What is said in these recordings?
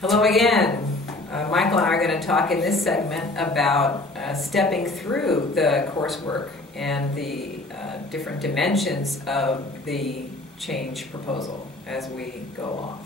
Hello again. Michael and I are going to talk in this segment about stepping through the coursework and the different dimensions of the change proposal as we go along.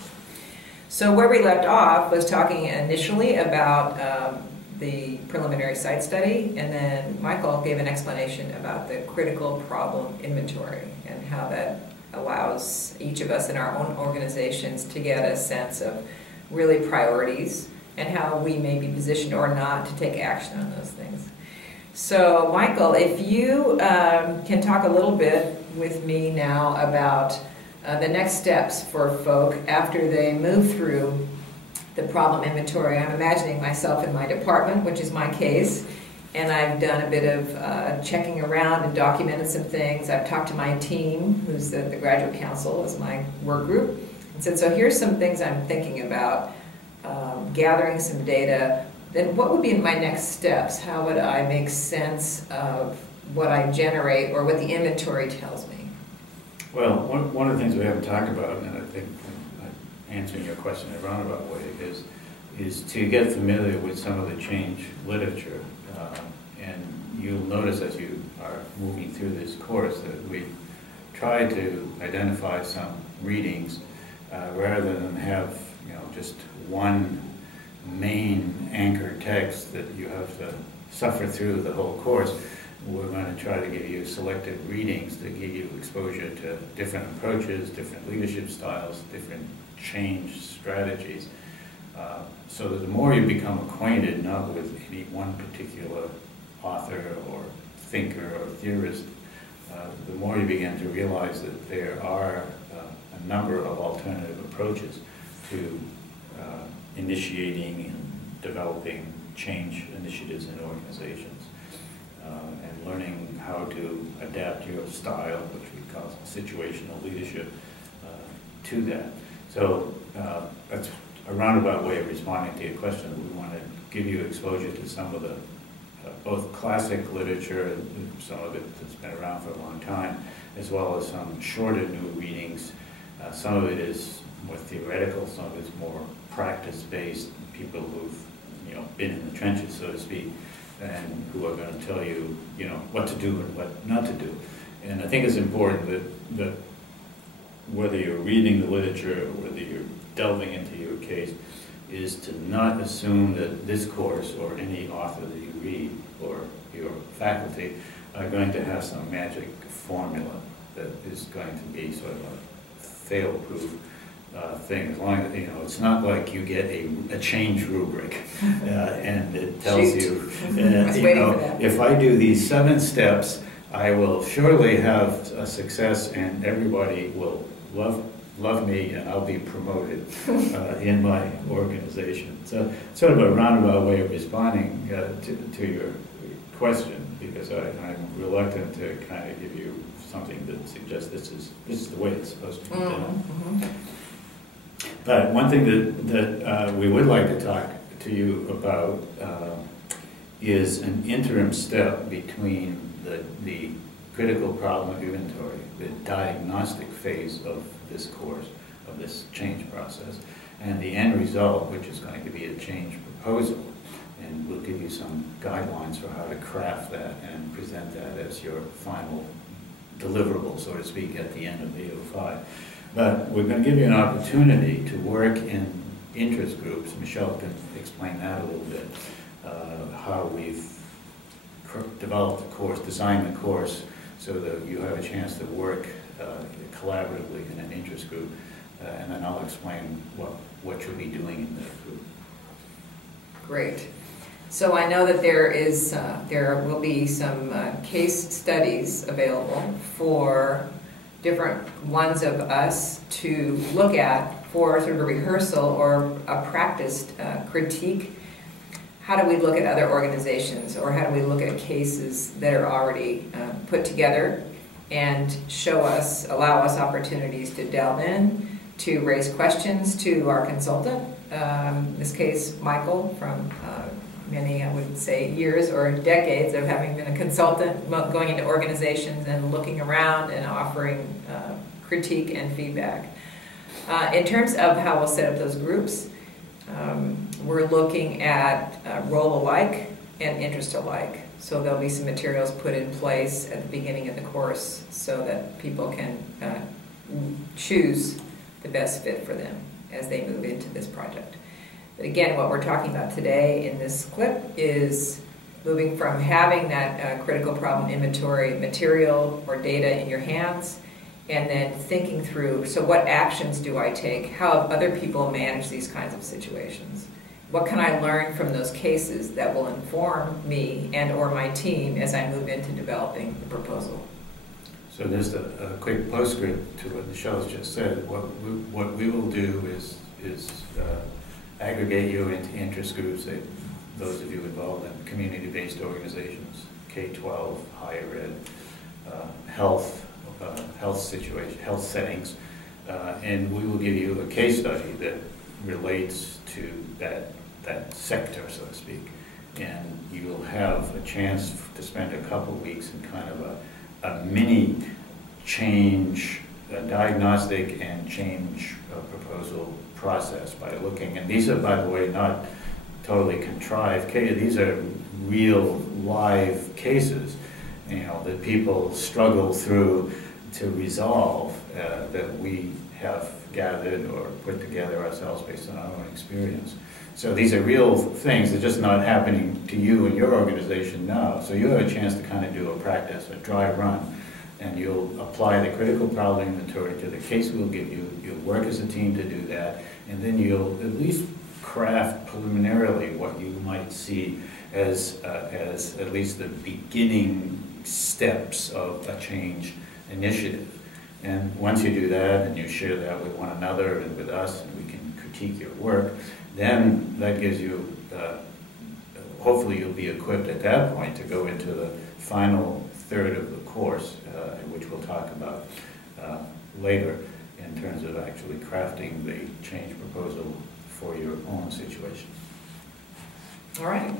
So where we left off was talking initially about the preliminary site study, and then Michael gave an explanation about the critical problem inventory and how that allows each of us in our own organizations to get a sense of really priorities and how we may be positioned or not to take action on those things. So Michael, if you can talk a little bit with me now about the next steps for folk after they move through the problem inventory. I'm imagining myself in my department, which is my case, and I've done a bit of checking around and documented some things. I've talked to my team, who's the graduate council, is my work group, and said, so here's some things I'm thinking about, gathering some data. Then what would be my next steps? How would I make sense of what I generate or what the inventory tells me? Well, one of the things we haven't talked about, and I think answering your question in a roundabout way, is to get familiar with some of the change literature. And you'll notice as you are moving through this course that we try to identify some readings rather than have just one main anchor text that you have to suffer through the whole course. We're going to try to give you selected readings to give you exposure to different approaches, different leadership styles, different change strategies. So that the more you become acquainted, not with any one particular author or thinker or theorist, the more you begin to realize that there are a number of alternative approaches to initiating and developing change initiatives in organizations. And learning how to adapt your style, which we call situational leadership, to that. So that's a roundabout way of responding to your question. We want to give you exposure to some of the both classic literature, some of it that's been around for a long time, as well as some shorter new readings. Some of it is more theoretical, some of it's more practice-based, people who've been in the trenches, so to speak, and who are going to tell you, what to do and what not to do. And I think it's important that whether you're reading the literature or whether you're delving into your case, is to not assume that this course or any author that you read or your faculty are going to have some magic formula that is going to be sort of a fail-proof thing. As long as it's not like you get a change rubric and it tells you, if I do these 7 steps, I will surely have a success and everybody will love me and I'll be promoted in my organization. So sort of a roundabout way of responding to your question, because I'm reluctant to kind of give you something that suggests this is the way it's supposed to be done. Mm-hmm. But one thing that we would like to talk to you about is an interim step between the critical problem inventory, the diagnostic phase of this course, of this change process, and the end result, which is going to be a change proposal. And we'll give you some guidelines for how to craft that and present that as your final deliverable, so to speak, at the end of the EDU805. But we're going to give you an opportunity to work in interest groups. Michelle can explain that a little bit, how we've developed the course, designed the course, so that you have a chance to work collaboratively in an interest group, and then I'll explain what you'll be doing in that group. Great. So I know that there will be some case studies available for different ones of us to look at for sort of a rehearsal or a practiced critique. How do we look at other organizations, or how do we look at cases that are already put together and allow us opportunities to delve in, to raise questions to our consultant, in this case Michael, from many, I would say, years or decades of having been a consultant, going into organizations and looking around and offering critique and feedback. In terms of how we'll set up those groups, We're looking at role alike and interest alike. So there'll be some materials put in place at the beginning of the course so that people can choose the best fit for them as they move into this project. But again, what we're talking about today in this clip is moving from having that critical problem inventory material or data in your hands, and then thinking through, so what actions do I take? How have other people managed these kinds of situations? What can I learn from those cases that will inform me and or my team as I move into developing the proposal? So there's a quick postscript to what Michelle's just said. What we will do is aggregate you into interest groups, those of you involved in community-based organizations, K-12, higher ed, health situation, health settings, and we will give you a case study that relates to that sector, so to speak, and you will have a chance to spend a couple weeks in kind of a mini change, diagnostic and change proposal process by looking, and these are, by the way, not totally contrived cases. These are real live cases, you know, that people struggle through to resolve, that we have gathered or put together ourselves based on our own experience. So these are real things. They're just not happening to you and your organization now. So you have a chance to kind of do a practice, a dry run, and you'll apply the critical problem inventory to the case we'll give you. You'll work as a team to do that, and then you'll at least craft preliminarily what you might see as at least the beginning steps of a change initiative. And once you do that and you share that with one another and with us, and we can critique your work, then that gives you, hopefully you'll be equipped at that point to go into the final third of the course, which we'll talk about later in terms of actually crafting the change proposal for your own situation. All right.